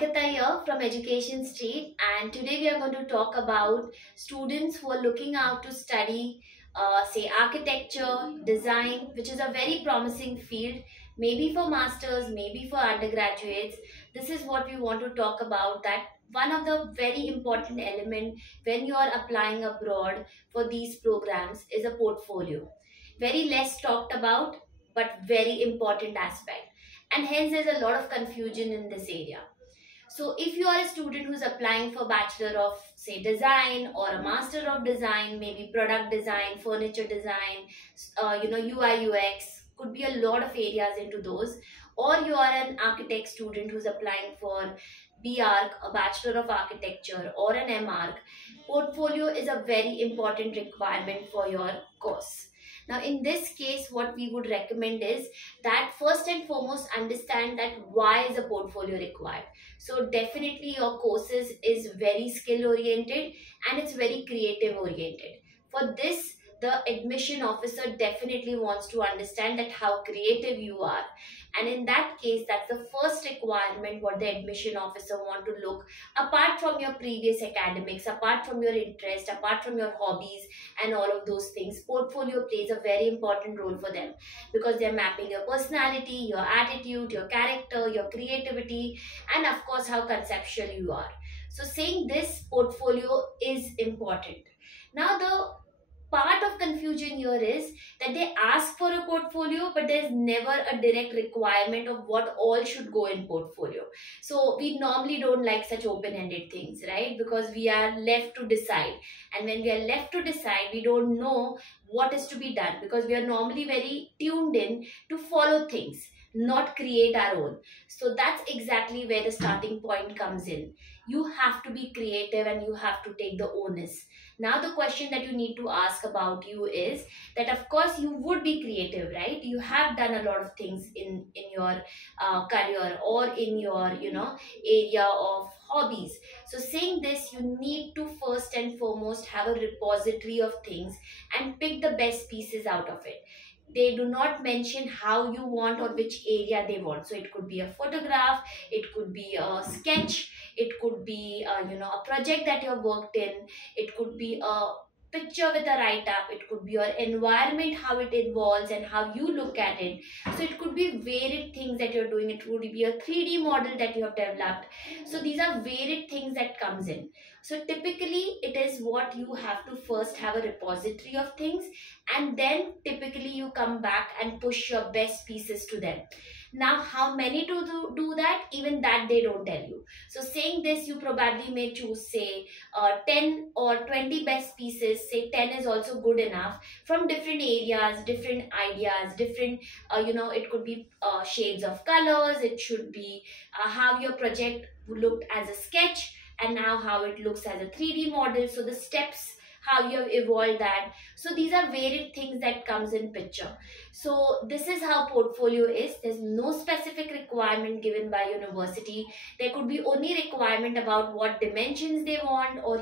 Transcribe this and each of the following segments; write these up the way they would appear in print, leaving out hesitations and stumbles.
Ankita here from Education Street, and today we are going to talk about students who are looking out to study, say, architecture, design, which is a very promising field, maybe for masters, maybe for undergraduates. This is what we want to talk about. That one of the very important element when you are applying abroad for these programs is a portfolio. Very less talked about, but very important aspect, and hence there's a lot of confusion in this area. So if you are a student who's applying for bachelor of say design or a master of design, maybe product design, furniture design, UI UX, could be a lot of areas into those, or you are an architect student who's applying for BArch, a bachelor of architecture, or an MArch, portfolio is a very important requirement for your course. Now in this case, what we would recommend is that first and foremost understand that why is a portfolio required. So definitely your courses is very skill oriented and it's very creative oriented. For this, the admission officer definitely wants to understand that how creative you are, and in that case that's the first requirement what the admission officer want to look. Apart from your previous academics, apart from your interest, apart from your hobbies and all of those things, portfolio plays a very important role for them, because they're mapping your personality, your attitude, your character, your creativity, and of course how conceptual you are. So saying this, portfolio is important. Now the part of confusion here is that they ask for a portfolio, but there's never a direct requirement of what all should go in portfolio. So we normally don't like such open-ended things, right? Because we are left to decide, and when we are left to decide, we don't know what is to be done, because we are normally very tuned in to follow things, not create our own. So that's exactly where the starting point comes in. You have to be creative and you have to take the onus. Now the question that you need to ask about you is that of course you would be creative, right? You have done a lot of things in your career or in your area of hobbies. So saying this, you need to first and foremost have a repository of things and pick the best pieces out of it. They do not mention how you want or which area they want. So it could be a photograph, it could be a sketch, it could be a project that you've worked in, it could be a picture with a write-up, it could be your environment, how it involves and how you look at it. So it could be varied things that you're doing, it would be a 3D model that you have developed. So these are varied things that comes in. So typically it is what you have to first have a repository of things, and then typically you come back and push your best pieces to them. Now how many to do that, even that they don't tell you. So saying this, you probably may choose say 10 or 20 best pieces. Say 10 is also good enough, from different areas, different ideas, different it could be shades of colors, it should be how your project looked as a sketch and now how it looks as a 3D model. So the steps, how you have evolved that. So these are varied things that comes in picture. So this is how portfolio is. There's no specific requirement given by university. There could be only requirement about what dimensions they want, or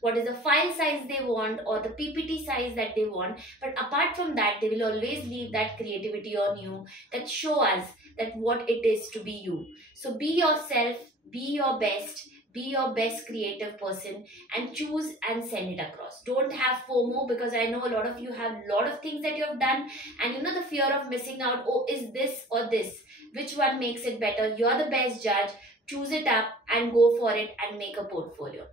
what is the file size they want, or the PPT size that they want. But apart from that, they will always leave that creativity on you, that show us that what it is to be you. So be yourself, be your best, be your best creative person, and choose and send it across. Don't have FOMO, because I know a lot of you have a lot of things that you have done, and the fear of missing out. Oh, is this or this? Which one makes it better? You're the best judge. Choose it up and go for it and make a portfolio.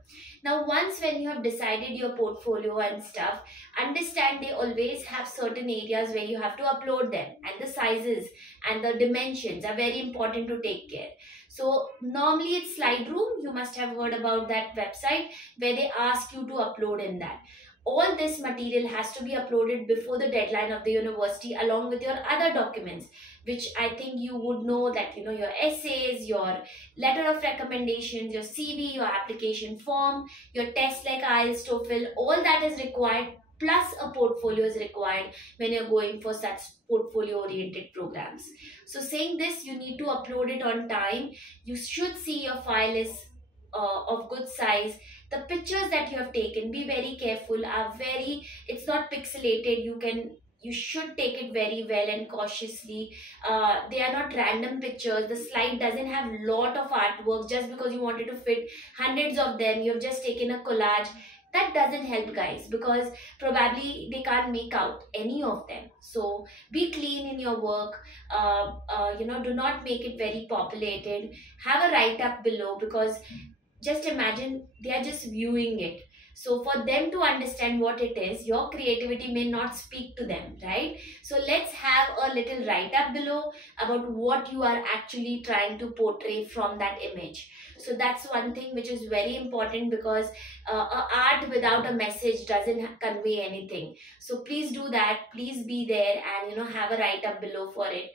Now once when you have decided your portfolio and stuff, understand they always have certain areas where you have to upload them, and the sizes and the dimensions are very important to take care. So normally it's Lightroom, you must have heard about that website where they ask you to upload in that. All this material has to be uploaded before the deadline of the university, along with your other documents, which I think you would know that your essays, your letter of recommendations, your CV, your application form, your tests like IELTS, TOEFL, all that is required, plus a portfolio is required when you're going for such portfolio oriented programs. So saying this, you need to upload it on time. You should see your file is of good size. The pictures that you have taken, be very careful, it's not pixelated. You can you should take it very well and cautiously. They are not random pictures. The slide doesn't have lot of artwork just because you wanted to fit hundreds of them. You've just taken a collage. That doesn't help, guys, because probably they can't make out any of them. So be clean in your work. Do not make it very populated. Have a write up below, because just imagine they are just viewing it. So for them to understand what it is, your creativity may not speak to them, right? So let's have a little write up below about what you are actually trying to portray from that image. So that's one thing which is very important, because a art without a message doesn't convey anything. So please do that. Please be there and have a write up below for it.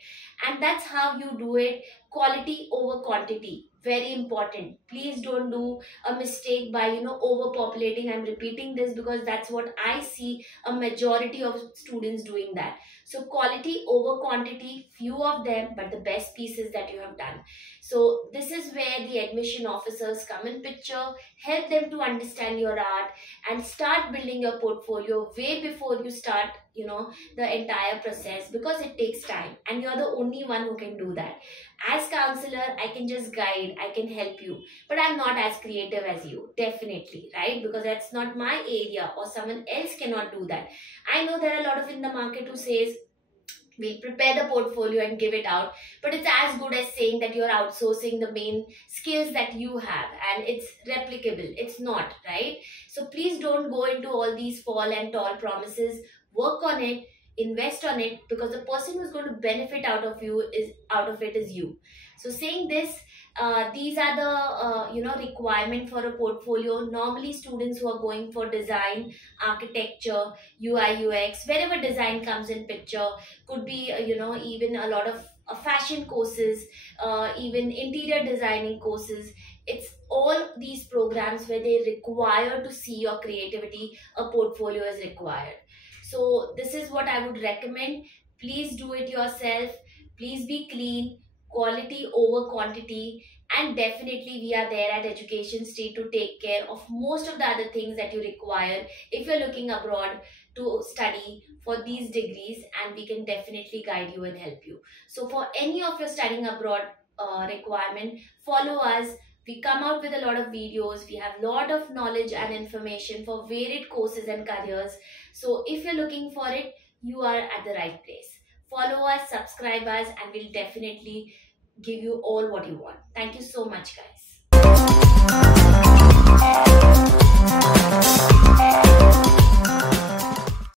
And that's how you do it. Quality over quantity, very important. Please don't do a mistake by overpopulating. I'm repeating this because that's what I see a majority of students doing that. So quality over quantity, few of them, but the best pieces that you have done. So this is where the admission officers come in picture. Help them to understand your art and start building your portfolio way before you start the entire process, because it takes time and you're the only one who can do that. As counselor, I can just guide, I can help you, but I'm not as creative as you, definitely, right? Because that's not my area, or someone else cannot do that. I know there are a lot of in the market who says we'll prepare the portfolio and give it out, but it's as good as saying that you're outsourcing the main skills that you have and it's replicable. It's not, right? So please don't go into all these fall and tall promises. Work on it, invest on it, because the person who's going to benefit out of it is you. So saying this, these are the requirement for a portfolio. Normally students who are going for design, architecture, UI UX, wherever design comes in picture, could be even a lot of fashion courses, even interior designing courses. It's all these programs where they require to see your creativity. A portfolio is required. So this is what I would recommend. Please do it yourself. Please be clean, quality over quantity, and definitely we are there at Education Street to take care of most of the other things that you require if you're looking abroad to study for these degrees, and we can definitely guide you and help you. So for any of your studying abroad requirement, follow us. We come out with a lot of videos. We have a lot of knowledge and information for varied courses and careers. So if you're looking for it, you are at the right place. Follow us, subscribe us, and we'll definitely give you all what you want. Thank you so much, guys.